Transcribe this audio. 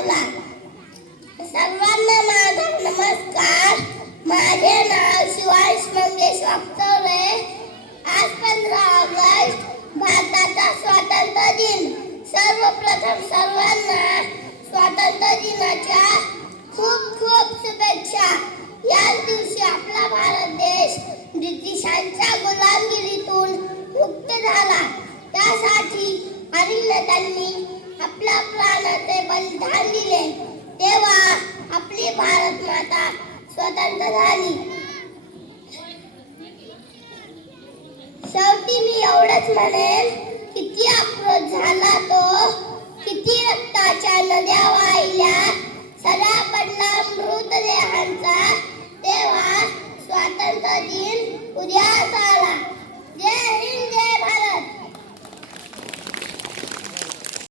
घडवला. सर्वांना माझा नमस्कार. माझे नाव शिवांश मंगेश वागचौरे. आज 15 ऑगस्ट भारताचा स्वातंत्र्य दिन. सर्वप्रथम सर्वांना स्वातंत्र्य दिनाच्या खूप खूप शुभेच्छा. याच दिवशी आपला भारत देश ब्रिटिशांच्या गुलामगिरीतून मुक्त झाला. त्यासाठी अनेक नेत्यांनी आपल्या प्राणाचे बलिदान दिले. तेव्हा आपली भारत माता स्वतंत्र झाली. शेवटी मी एवढंच म्हणेन, किती आक्रोश झाला तो, किती रक्ताच्या नद्या वाहिल्या, सगळा पडला मृतदेहांचा, तेव्हा स्वातंत्र्य दिन उद्याच आला.